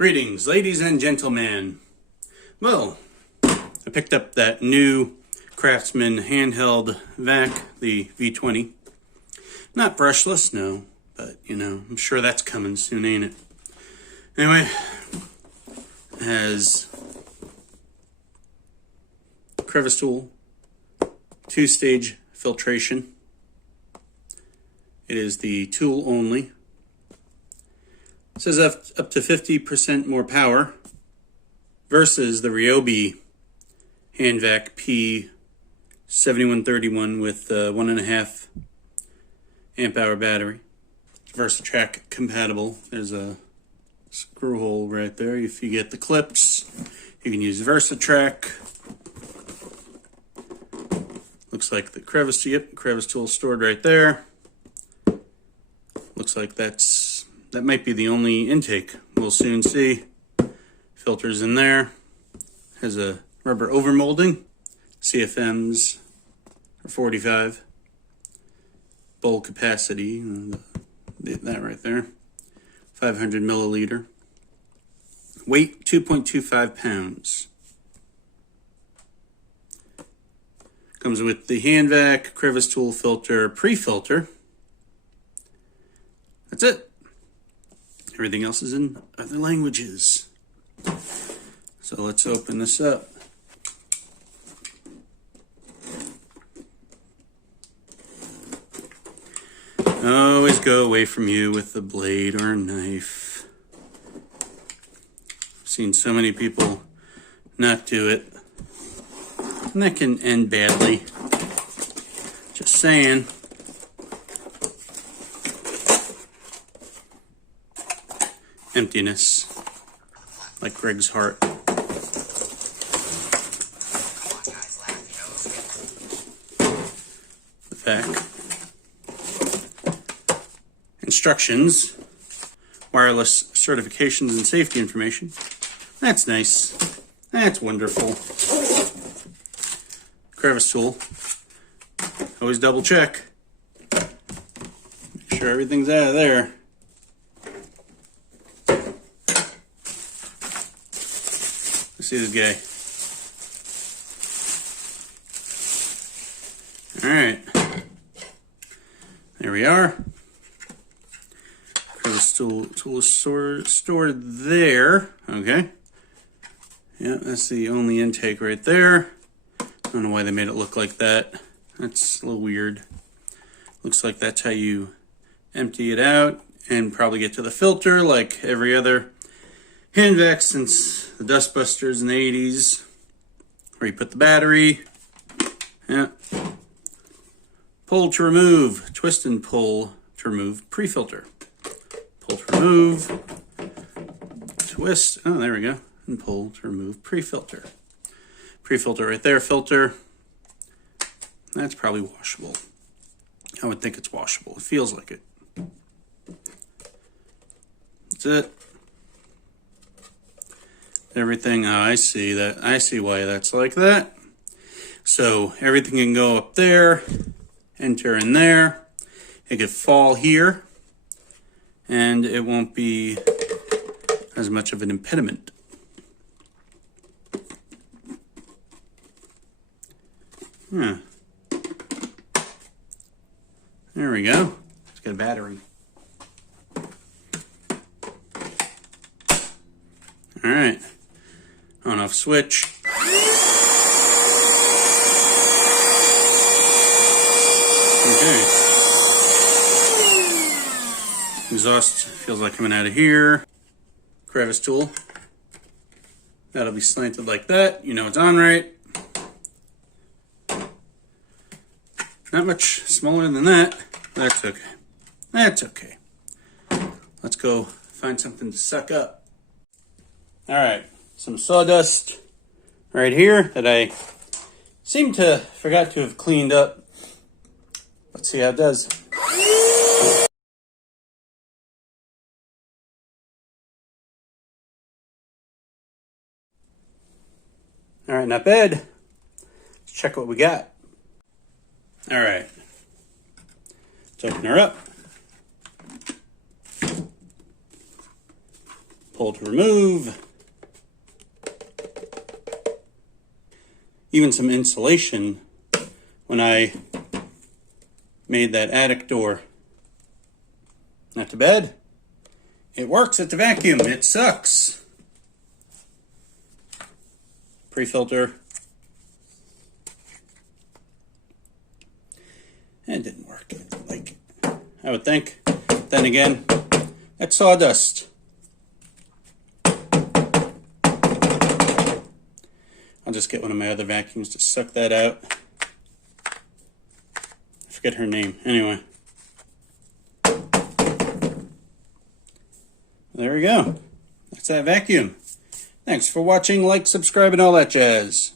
Greetings, ladies and gentlemen. Well, I picked up that new Craftsman handheld vac, the V20. Not brushless, no, but you know, I'm sure that's coming soon, ain't it? Anyway, it has crevice tool, 2-stage filtration. It is the tool only. It says up to 50% more power versus the Ryobi hand vac P7131 with 1.5 amp hour battery. VersaTrack compatible. There's a screw hole right there. If you get the clips, you can use VersaTrack. Looks like the crevice tool stored right there. Looks like that might be the only intake. We'll soon see. Filters in there. Has a rubber overmolding. CFMs are 45. Bowl capacity, that right there. 500 milliliter. Weight 2.25 pounds. Comes with the hand vac, crevice tool filter, pre-filter. That's it. Everything else is in other languages. So let's open this up. Always go away from you with a blade or a knife. I've seen so many people not do it, and that can end badly. Just saying. Emptiness, like Greg's heart. The vac. Instructions, wireless certifications and safety information. That's nice. That's wonderful. Crevice tool. Always double check. Make sure everything's out of there. Let's see this guy. All right. There we are. Crevice tool is stored there. Okay. Yeah, that's the only intake right there. I don't know why they made it look like that. That's a little weird. Looks like that's how you empty it out and probably get to the filter like every other hand vac since the dustbusters in the 80s, where you put the battery. Yeah. Pull to remove, twist and pull to remove pre-filter. Pull to remove, twist, oh there we go, and pull to remove pre-filter. Pre-filter right there, filter. That's probably washable. I would think it's washable. It feels like it. That's it. Everything, oh, I see that. I see why that's like that. So everything can go up there, enter in there. It could fall here, and it won't be as much of an impediment. Yeah. There we go. It's got a battery. All right. On off switch. Okay. Exhaust feels like coming out of here. Crevice tool. That'll be slanted like that. You know it's on right. Not much smaller than that. That's okay. That's okay. Let's go find something to suck up. All right. Some sawdust right here that I seem to forgot to have cleaned up. Let's see how it does. All right, not bad. Let's check what we got. All right. Let's open her up. pull to remove. Even some insulation when I made that attic door. Not too bad. It works at the vacuum. It sucks. Pre-filter. It didn't work like I would think. Then again, that's sawdust. I'll just get one of my other vacuums to suck that out. I forget her name. Anyway. There we go. That's that vacuum. Thanks for watching. Like, subscribe, and all that jazz.